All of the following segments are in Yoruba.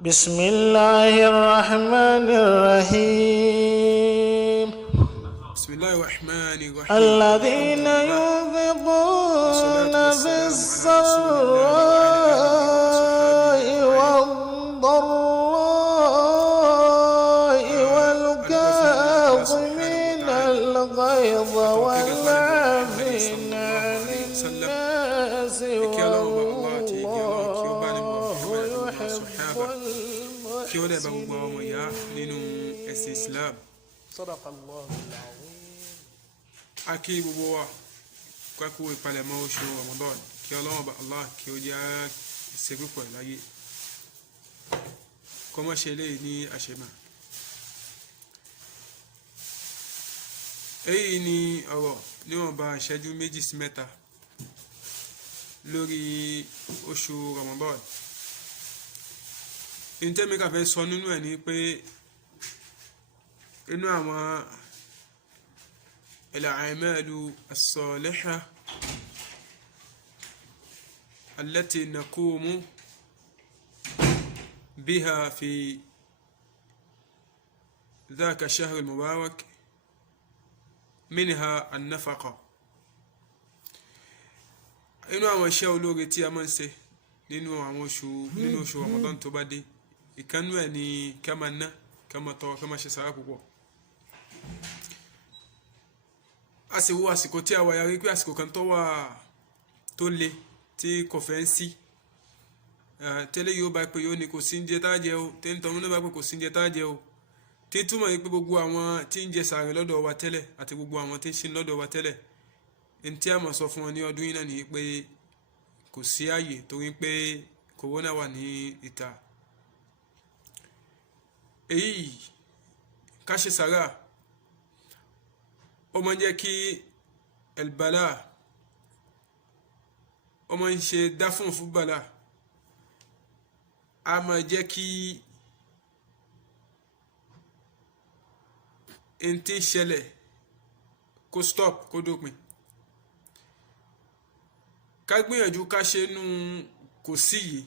بسم الله الرحمن الرحيم بسم الله الرحمن الرحيم الذين ينفقون في السراء والضراء والكاظمين الغيظ والعافين عن الناس kí ó lè bá gbogbo ọmọ ìyá nínú ẹ̀sìn Islam. صدق الله العظيم. A kí gbogbo wa kákó ìpalẹ̀mọ́ oṣù Ramadan kí Ọlọ́run bá Allah kí ó jẹ́ ìṣẹ́gbẹ́pọ̀ láyé kó má ṣe eléyìí ní àṣemà. Èyí ni ọ̀rọ̀ níwọ̀nba ìṣẹ́jú méjì sí mẹ́ta lórí oṣù Ramadan. Ntẹ́mi kà fẹ́ sọ nínú ẹ̀ ni pé inú àwọn al-a'malu as-salihah allati naqumu biha fi dhaka ash-shahr al-mubarak minha an-nafaqa. Inú àwọn iṣẹ́ olóore tí a máa ń ṣe nínú oṣù Ramadan tó bá dé, ìkànnú ẹ̀ ni ká máa ná, ká máa tọrọ, ká máa ṣe sàrà púpọ̀. A sì wo àsìkò tí a wà yàrí pé àsìkò kan tó le tí kò fẹ́ ń sí. Tẹ́lẹ̀ yóò bá pé yóò ní kò sí oúnjẹ tá jẹ o, tẹ́ntọ́ múná bá pé kò sí oúnjẹ tá jẹ o. Tí túmọ̀ yìí pé gbogbo àwọn tí ń jẹ sàrè lọ́dọ̀ wa tẹ́lẹ̀ àti gbogbo àwọn tí ń ṣe lọ́dọ̀ wa tẹ́lẹ̀, ntí a máa sọ fún wọn ní ọdún yìí náà ni pé kò sí ààyè torí pé kòrónà wà ní ìta. Èyí ká ṣe sàrà ó máa ń jẹ́ kí elbala ó máa ń ṣe dáfún fún bala, a máa jẹ́ kí n tí ń ṣẹlẹ̀ kó stop kó dópin. Ká gbìyànjú ká ṣe nú kò sí yìí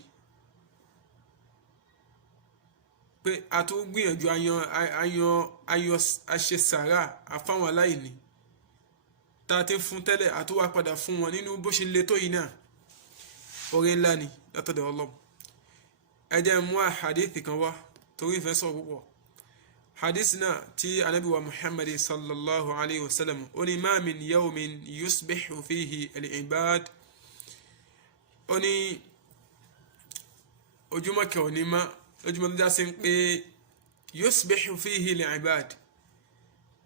pé a tó gbìyànjú àṣẹ sàrà àfáwọn aláìní tá a ti fún tẹ́lẹ̀ a tó wá padà fún wọn nínú bó ṣe le tó yìí náà, oore ńlá ni látọ̀dọ̀ Ọlọ́run. Ẹ jẹ́ mú àhàdíìsì kan wá torí ìfẹ́ sọ̀rọ̀ púpọ̀. Hadith náà tí Ànábì wa Muhammad sallallahu alayhi wa sallam ó ní ma min yawmin yusbihu fihi al-ibad, ó ní ojúmọ́ kan ò ní má lójúmọ́ tó já sí pé yusbihu fihi al-ibad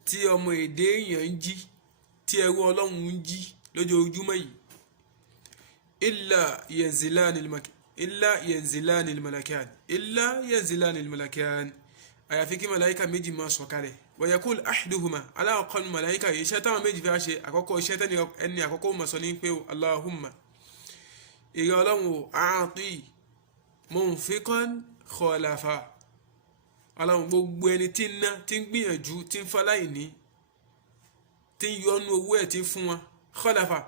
tí ọmọ èdè èèyàn ń jí, tí ẹrú Ọlọ́run ń jí lójoojúmọ́ yìí, illa yanzilani al-malakan, àyàfi kí màláíkà méjì máa sọ̀kalẹ̀. Wa yaqul ahaduhuma, aláàkọ́nù màláíkà yìí iṣẹ́ táwọn méjì fẹ́ ṣe àkọ́kọ́ iṣẹ́ tẹ́ni ẹni àkọ́kọ́ máa sọ ní pé Allahumma, ìrẹ́ Ọlọ́run o, a'ti munfiqan khalafa, Ọlọ́run gbogbo ẹni tí ń ná, tí ń gbìyànjú, tí ń fáláìní, tí ń yọnu owó ẹ̀ tí ń fún wọn, khalafa,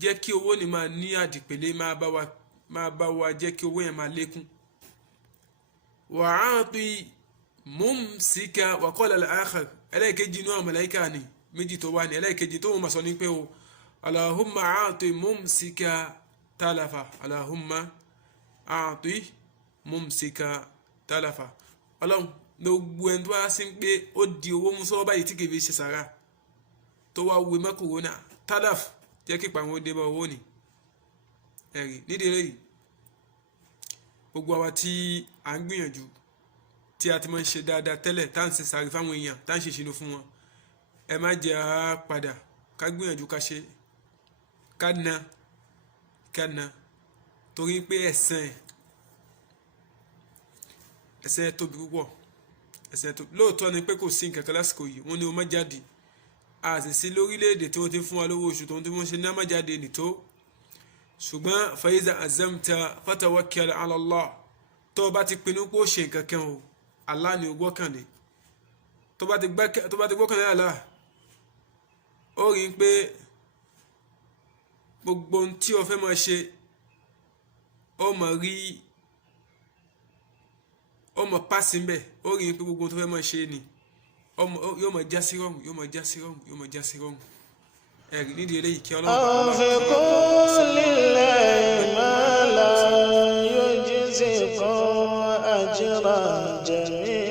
jẹ́ kí owó ni máa ní àdìpẹ̀lẹ́, máa bá wa jẹ́ kí owó yẹn máa lékún. Wa a'ti mumsika, wa qala al-akhar, ẹlẹ́ẹ̀kejì inú àwọn màláíkà ni méjì tó wá ní, ẹlẹ́ẹ̀kejì tó wọ́n máa sọ ní pé o Allahumma a'ti mumsika talafa, Allahumma a'ti mumsika talafa. Ọlọ́run gbogbo ẹni tó wá sí pé ó di owó mú sọ́wọ́ báyìí tí kìí ṣe sàrà tó wá wé mọ́ kòrónà talaf, jẹ́ kí ìpàwọn ó dé bá owó ni. Ẹ̀rí nídìí eléyìí gbogbo àwa tí à ń gbìyànjú, tí a ti máa ń ṣe dáadáa tẹ́lẹ̀, tá à ń ṣe sàrè fáwọn èèyàn, tá à ń ṣe ìṣínú fún wọn, ẹ má jẹ́ á padà, ká gbìyànjú ká ṣe, ká na torí pé ẹ̀san tóbi púpọ̀. Lóòótọ́ ni pé kò sí nǹkan kan lásìkò yìí, wọ́n ní o má jáde, a sì sí lórílẹ̀‐èdè tí wọ́n ti fún wa lówó oṣù tó ń tí wọ́n ṣe ní á má jáde nìtó. Ṣùgbọ́n fa iza azamta fatawakkal ala Allah, tó o bá ti pinnu pé ó ṣe nǹkan kan o, Allah ni o gbọ́kànlé. Tó bá ti gbọ́kànlé Allah, ó rí pé gbogbo ohun tí o fẹ́ máa ṣe ó máa rí ọmọ pàṣẹ ń bẹ̀ ó rí i pé gbogbo tó fẹ́ máa ṣe ni yóò máa já sí rọrùn yóò máa já sí rọrùn yóò máa já sí rọrùn ẹ̀rí nídìí eléyìí kí ọlọ́run أنفقوا لله ما لا يجزيكم أجرا جميلا